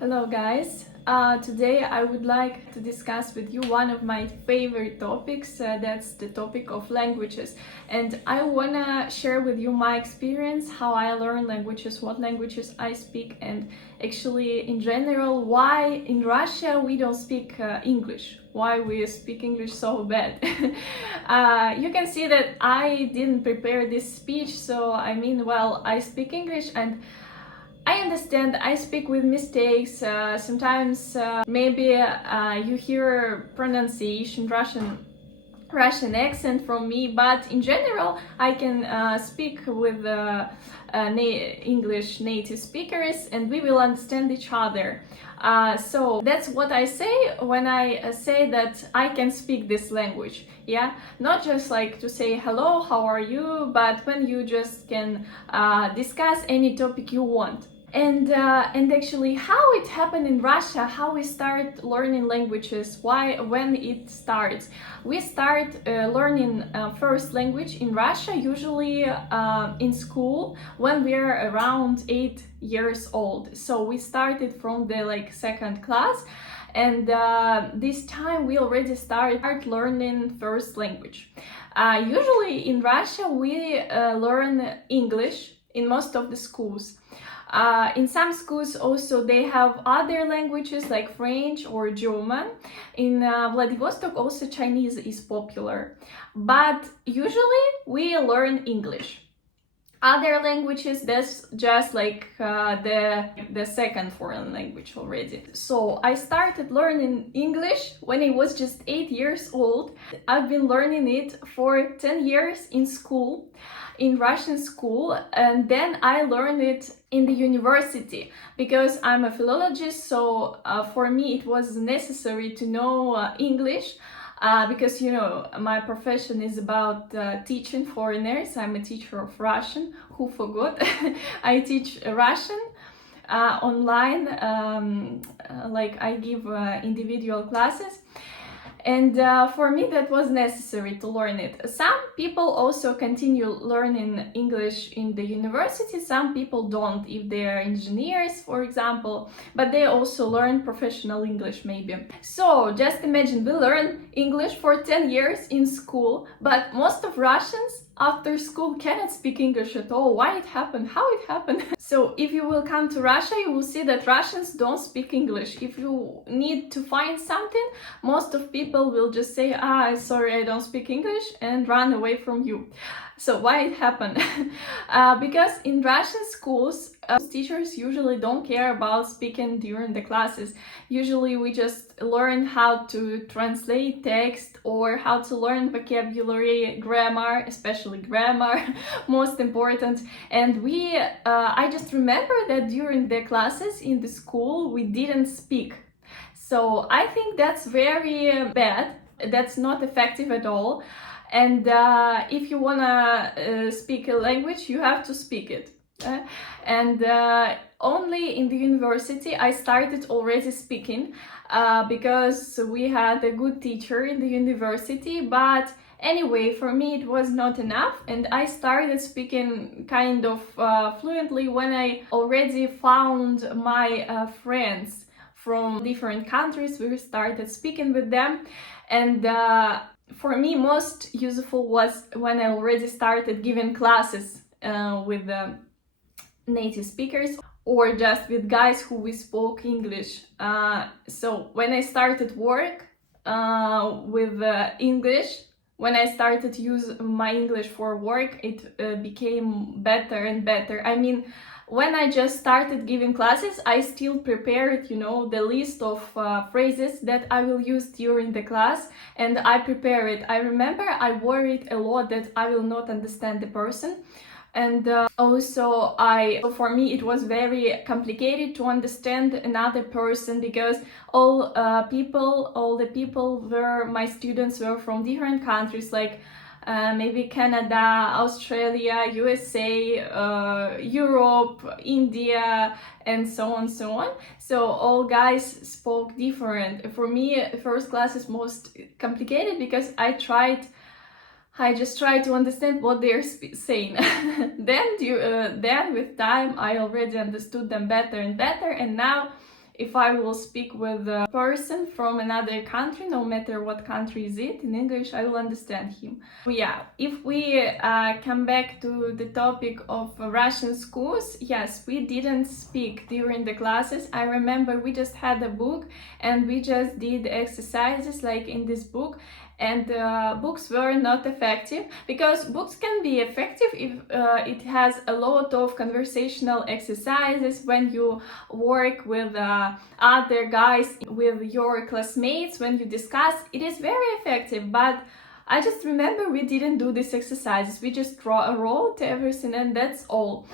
Hello guys, today I would like to discuss with you one of my favorite topics, that's the topic of languages. And I wanna share with you my experience, how I learn languages, what languages I speak, and actually in general why in Russia we don't speak English, why we speak English so bad. You can see that I didn't prepare this speech, so I speak English and I understand I speak with mistakes. Sometimes maybe you hear pronunciation Russian accent from me, but in general I can speak with English native speakers and we will understand each other. So that's what I say when I say that I can speak this language. Yeah, not just like to say hello, how are you, but when you just can discuss any topic you want. And actually how it happened in Russia, how we start learning languages, when it starts. We start learning first language in Russia usually in school when we are around 8 years old. So we started from the second class, and this time we already start learning first language. Usually in Russia we learn English in most of the schools. In some schools also they have other languages like French or German. In Vladivostok also Chinese is popular, but usually we learn English. Other languages, that's just like the second foreign language already. So I started learning English when I was just 8 years old. I've been learning it for 10 years in school, in Russian school, and then I learned it in the university because I'm a philologist, so for me it was necessary to know English. Because my profession is about teaching foreigners. I'm a teacher of Russian. Who forgot? I teach Russian online, I give individual classes. And for me that was necessary to learn it. Some people also continue learning English in the university, some people don't, if they are engineers, for example, but they also learn professional English maybe. So just imagine, we learn English for 10 years in school, but most of Russians after school cannot speak English at all. Why it happened? How it happened? So if you will come to Russia, you will see that Russians don't speak English. If you need to find something, most of people will just say, sorry, I don't speak English, and run away from you. So why it happened? Because in Russian schools, teachers usually don't care about speaking during the classes. Usually we just learn how to translate text or how to learn vocabulary, grammar, especially grammar, most important. And I just remember that during the classes in the school, we didn't speak. So I think that's very bad. That's not effective at all. And if you wanna speak a language, you have to speak it. And only in the university I started already speaking because we had a good teacher in the university. But anyway, for me it was not enough, and I started speaking kind of fluently when I already found my friends from different countries. We started speaking with them, and for me most useful was when I already started giving classes with native speakers or just with guys who we spoke English. So when I started work with English, when I started to use my English for work, it became better and better. I mean, when I just started giving classes, I still prepared, the list of phrases that I will use during the class, and I prepare it. I remember I worried a lot that I will not understand the person. And also for me it was very complicated to understand another person because all the people my students were from different countries, like maybe Canada, Australia, USA, Europe, India, and so on. So all guys spoke different. For me, first class is most complicated because I just try to understand what they're saying. Then with time I already understood them better and better, and now if I will speak with a person from another country, no matter what country is it, in English, I will understand him. Yeah, if we come back to the topic of Russian schools, yes, we didn't speak during the classes. I remember we just had a book and we just did exercises like in this book, and books were not effective, because books can be effective if it has a lot of conversational exercises when you work with other guys, with your classmates, when you discuss. It is very effective, but I just remember we didn't do these exercises. We just wrote everything and that's all.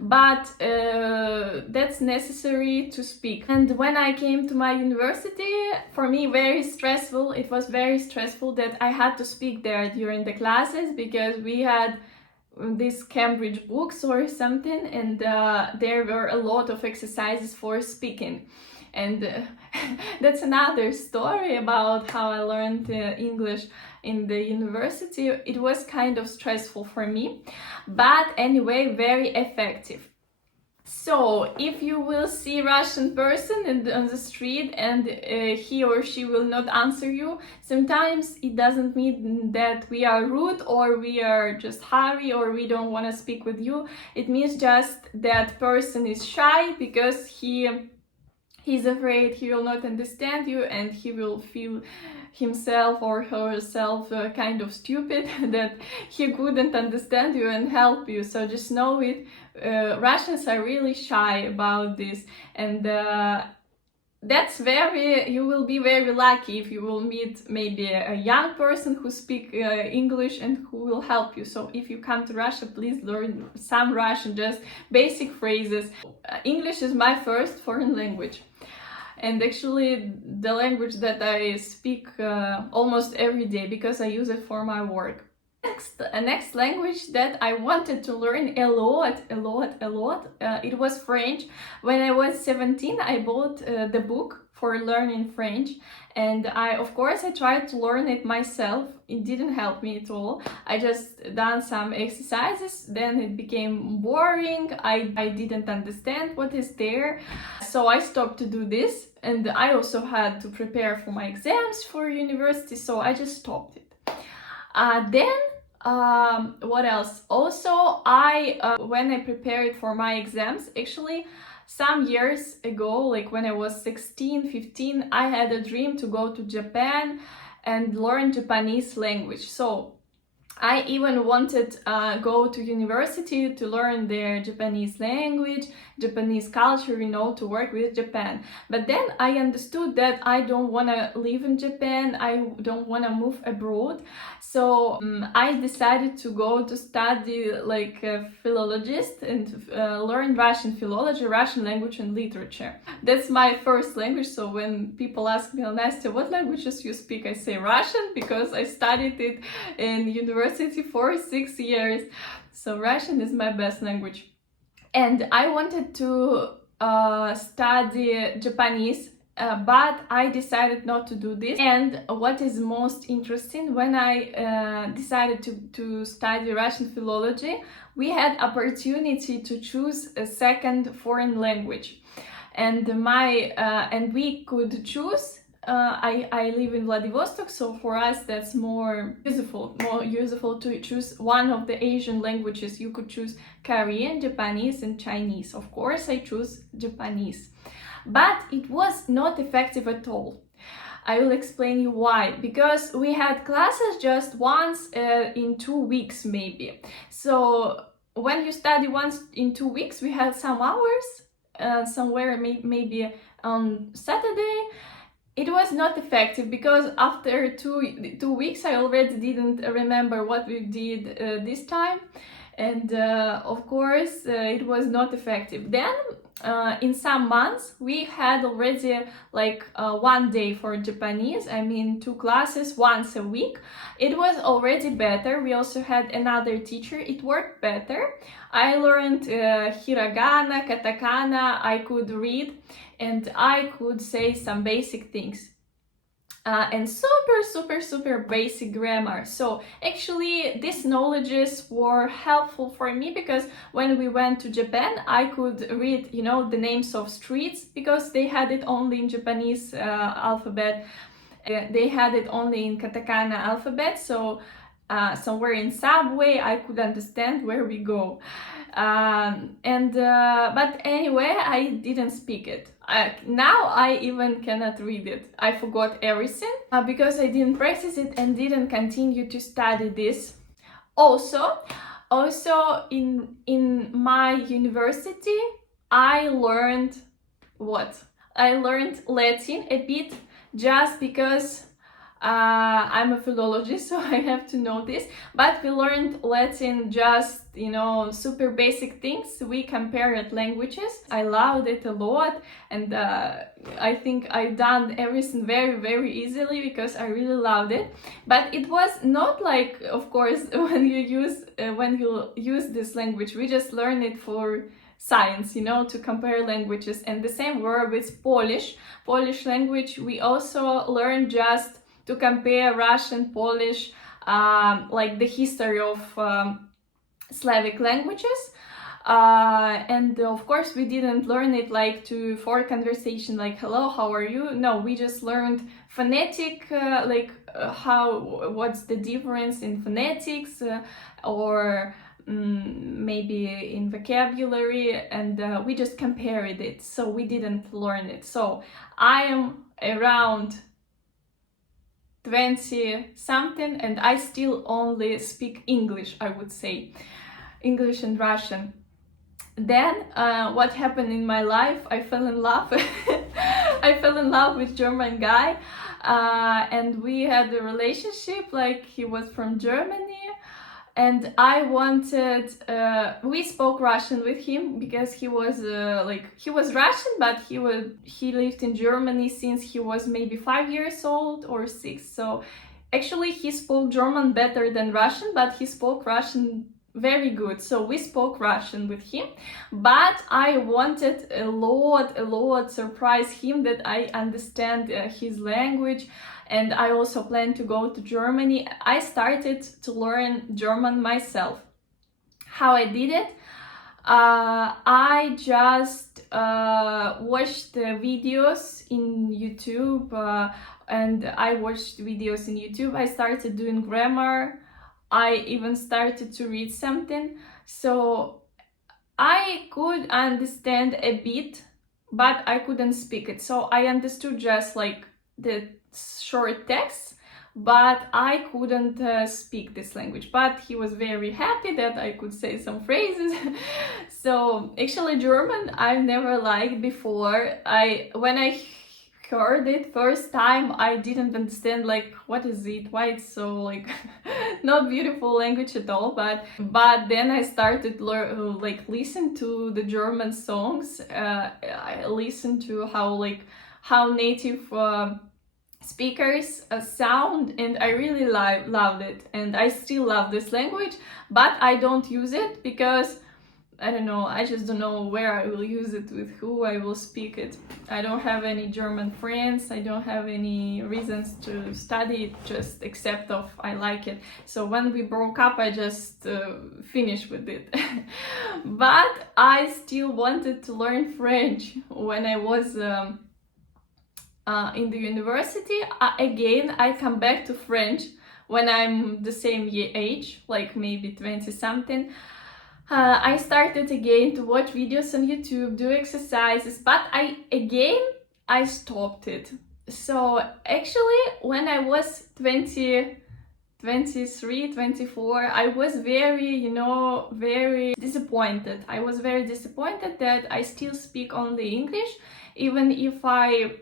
But that's necessary to speak. And when I came to my university, for me very stressful. It was very stressful that I had to speak there during the classes, because we had these Cambridge books or something, and there were a lot of exercises for speaking. And that's another story about how I learned English in the university. It was kind of stressful for me, but anyway, very effective. So if you will see Russian person on the street and he or she will not answer you, sometimes it doesn't mean that we are rude or we are just hurry or we don't want to speak with you. It means just that person is shy because he's afraid he will not understand you, and he will feel himself or herself kind of stupid that he couldn't understand you and help you. So just know it. Russians are really shy about this, and you will be very lucky if you will meet maybe a young person who speaks English and who will help you. So if you come to Russia, please learn some Russian, just basic phrases. English is my first foreign language, and actually the language that I speak almost every day, because I use it for my work. Next language that I wanted to learn a lot, it was French. When I was 17, I bought the book for learning French, and of course I tried to learn it myself. It didn't help me at all. I just done some exercises, then it became boring. I didn't understand what is there, so I stopped to do this, and I also had to prepare for my exams for university, so I just stopped it. What else? Also, when I prepared for my exams, actually, some years ago, like when I was 16, 15, I had a dream to go to Japan and learn Japanese language. So I even wanted go to university to learn their Japanese language, Japanese culture, to work with Japan. But then I understood that I don't want to live in Japan, I don't want to move abroad. So I decided to go to study like a philologist and learn Russian philology, Russian language and literature. That's my first language. So when people ask me, Nastya, what languages you speak? I say Russian, because I studied it in university for 6 years. So Russian is my best language. And I wanted to study Japanese, but I decided not to do this. And what is most interesting, when I decided to study Russian philology, we had opportunity to choose a second foreign language. And we could choose. I live in Vladivostok, so for us that's more useful to choose one of the Asian languages. You could choose Korean, Japanese and Chinese. Of course I choose Japanese, but it was not effective at all. I will explain you why. Because we had classes just once in 2 weeks maybe. So when you study once in 2 weeks, we had some hours somewhere maybe on Saturday. It was not effective, because after two weeks I already didn't remember what we did this time, and of course it was not effective. Then in some months we had already like 1 day for Japanese, 2 classes once a week. It was already better. We also had another teacher. It worked better. I learned hiragana, katakana, I could read, and I could say some basic things. and super basic grammar. So actually these knowledges were helpful for me, because when we went to Japan I could read, you know, the names of streets, because they had it only in Japanese alphabet. They had it only in katakana alphabet, so somewhere in subway I could understand where we go. But anyway, I didn't speak it. Now I even cannot read it. I forgot everything because I didn't practice it and didn't continue to study this. Also in my university I learned what? I learned Latin a bit, just because I'm a philologist, so I have to know this. But we learned Latin, just, you know, super basic things. We compared languages. I loved it a lot, and I think I've done everything very easily because I really loved it. But it was not like, of course, when you use this language, we just learn it for science, you know, to compare languages. And the same were with Polish language. We also learned just to compare Russian, Polish, like the history of Slavic languages. And of course we didn't learn it like for conversation, like hello, how are you? No, we just learned phonetic, what's the difference in phonetics, or maybe in vocabulary, and we just compared it, so we didn't learn it. So I am around 20 something and I still only speak English, I would say, English and Russian. Then what happened in my life? I fell in love. I fell in love with German guy, and we had a relationship, like he was from Germany, and I wanted, we spoke Russian with him because he was he was Russian, but he lived in Germany since he was maybe 5 years old or 6. So actually he spoke German better than Russian, but he spoke Russian very good. So we spoke Russian with him, but I wanted a lot surprise him that I understand his language. And I also plan to go to Germany. I started to learn German myself. How I did it? I just watched the videos in YouTube, and I watched videos in YouTube. I started doing grammar. I even started to read something. So I could understand a bit, but I couldn't speak it. So I understood just like the short texts, but I couldn't speak this language. But he was very happy that I could say some phrases. So actually German I've never liked before. When I heard it first time, I didn't understand like what is it, why it's so like not beautiful language at all. But then I started listen to the German songs. I listened to how native speakers sound, and I really loved it, and I still love this language, but I don't use it because I don't know, I just don't know where I will use it, with who I will speak it. I don't have any German friends, I don't have any reasons to study it, just except of I like it. So when we broke up I just finished with it. But I still wanted to learn French when I was in the university. Again, I come back to French when I'm the same age, like maybe 20 something. I started again to watch videos on YouTube, do exercises, but I stopped it. So actually when I was 23, 24, I was very disappointed. I was very disappointed that I still speak only English, even if I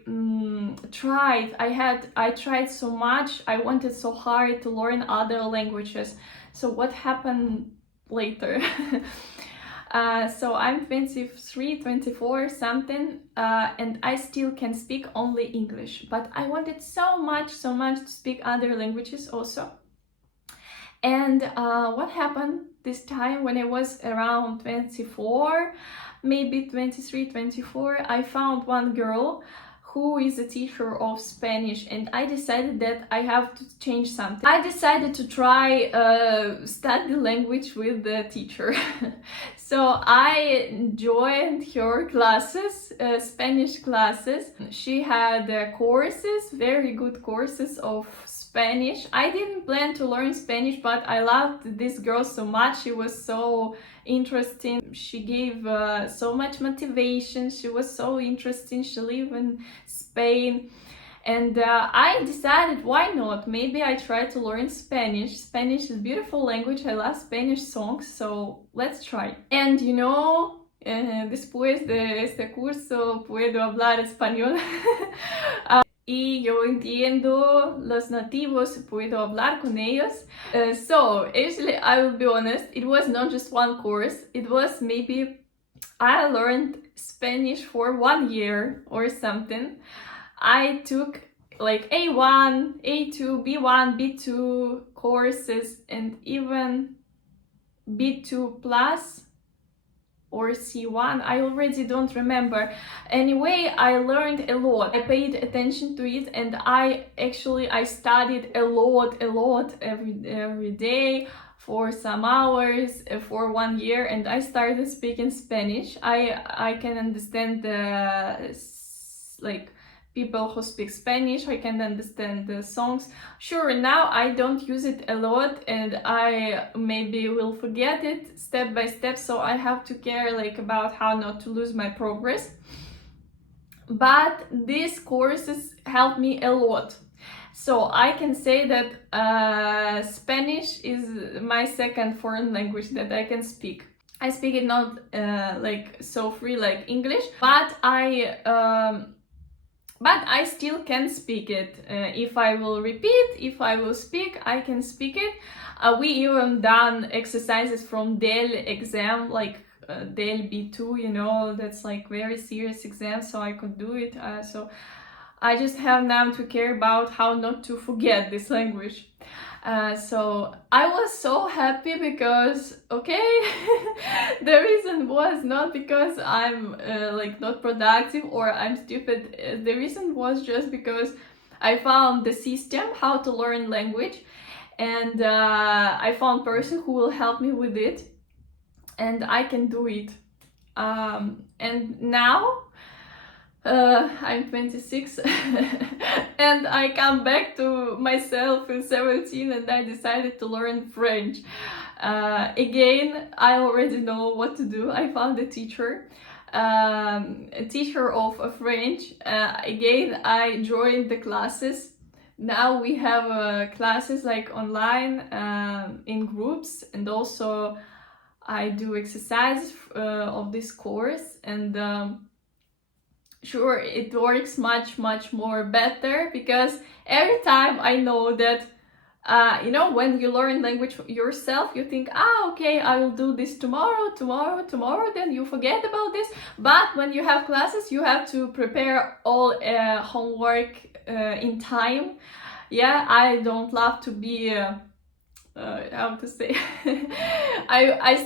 tried. I tried so much, I wanted so hard to learn other languages. So what happened later? So I'm 23, 24 something, and I still can speak only English, but I wanted so much to speak other languages also. And what happened this time when I was around 24, maybe 23, 24, I found one girl who is a teacher of Spanish, and I decided that I have to change something. I decided to try study language with the teacher. So I joined her classes, Spanish classes. She had courses, very good courses of Spanish. I didn't plan to learn Spanish, but I loved this girl so much. She was so interesting. She gave so much motivation. She was so interesting. She lived in Spain. And I decided, why not? Maybe I try to learn Spanish. Spanish is a beautiful language. I love Spanish songs, so let's try. And you know, después de este curso puedo hablar español. Y yo entiendo los nativos, puedo hablar con ellos. So, actually, I will be honest, it was not just one course. It was maybe, I learned Spanish for 1 year or something. I took like A1, A2, B1, B2 courses, and even B2 plus or C1, I already don't remember. Anyway, I learned a lot. I paid attention to it, and I studied a lot every day for some hours for 1 year, and I started speaking Spanish. I can understand the like people who speak Spanish. I can understand the songs. Sure, now I don't use it a lot, and I maybe will forget it step by step, so I have to care like about how not to lose my progress. But these courses helped me a lot. So I can say that Spanish is my second foreign language that I can speak. I speak it not like so free like English, but I still can speak it. If I will repeat, if I will speak, I can speak it. We even done exercises from DEL exam, like DEL B2, you know, that's like very serious exam, so I could do it. So I just have now to care about how not to forget this language. So I was so happy because, okay, the reason was not because I'm like not productive or I'm stupid. The reason was just because I found the system how to learn language, and I found person who will help me with it, and I can do it. And now I'm 26 and I come back to myself in 17 and I decided to learn French. Again, I already know what to do. I found a teacher of French. Again, I joined the classes. Now we have classes like online in groups, and also I do exercises of this course, and sure, it works much more better, because every time I know that you know, when you learn language yourself, you think, okay, I will do this tomorrow, then you forget about this. But when you have classes, you have to prepare all homework in time. Yeah, I don't love to be how to say I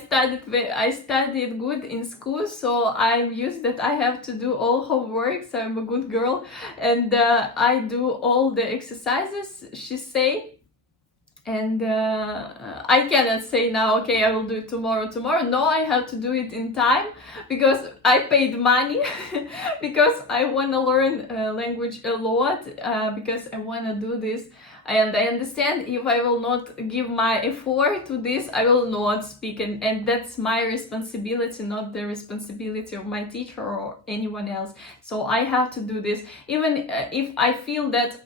studied good in school, so I'm used that I have to do all homework, so I'm a good girl, and I do all the exercises she say. And I cannot say now, okay, I will do it tomorrow. No, I have to do it in time, because I paid money because I want to learn language a lot, because I want to do this. And I understand if I will not give my effort to this, I will not speak, and that's my responsibility, not the responsibility of my teacher or anyone else. So I have to do this, even if I feel that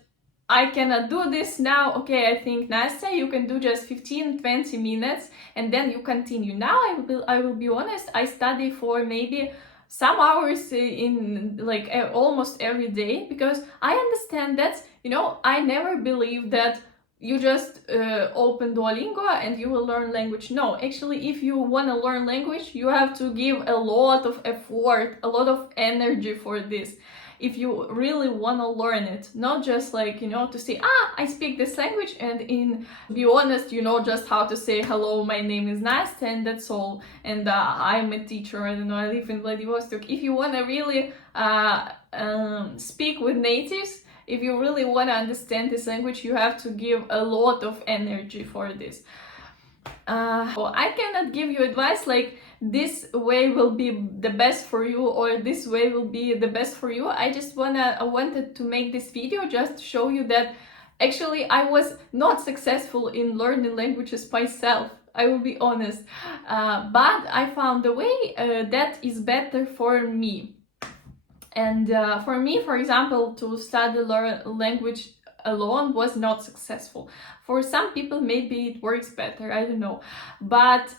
I cannot do this now. Okay, I think, Nastya, you can do just 15-20 minutes and then you continue. Now I will be honest, I study for maybe some hours in like almost every day, because I understand that, you know, I never believed that you just open Duolingo and you will learn language. No, actually, if you want to learn language, you have to give a lot of effort, a lot of energy for this. If you really want to learn it, not just like, you know, to say, I speak this language, and be honest, you know just how to say, hello, my name is Nastya, and that's all, and I'm a teacher, I don't know, I live in Vladivostok. If you want to really speak with natives. If you really want to understand this language, you have to give a lot of energy for this. Well, I cannot give you advice like this way will be the best for you or this way will be the best for you. I wanted to make this video just to show you that actually I was not successful in learning languages myself. I will be honest, but I found a way that is better for me. And for me, for example, to study language alone was not successful. For some people, maybe it works better, I don't know. But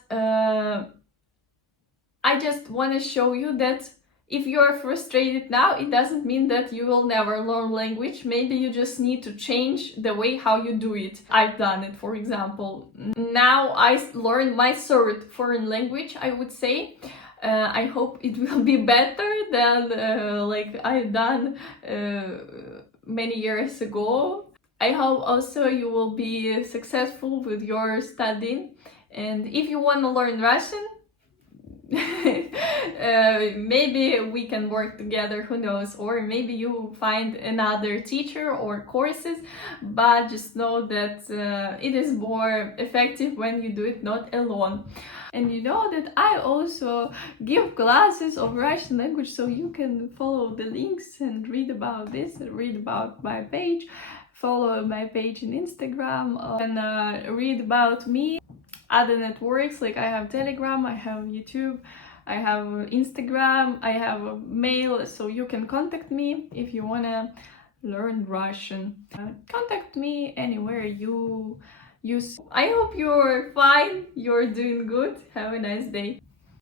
I just want to show you that if you are frustrated now, it doesn't mean that you will never learn language. Maybe you just need to change the way how you do it. I've done it, for example. Now I learned my third foreign language, I would say. I hope it will be better than like I've done many years ago. I hope also you will be successful with your studying. And if you want to learn Russian, maybe we can work together, who knows, or maybe you find another teacher or courses, but just know that it is more effective when you do it not alone. And you know that I also give classes of Russian language, so you can follow the links and read about this, read about my page, follow my page in Instagram, and read about me. Other networks, like I have Telegram, I have YouTube, I have Instagram, I have a mail, so you can contact me if you wanna learn Russian. Contact me anywhere you I hope you're fine, you're doing good. Have a nice day.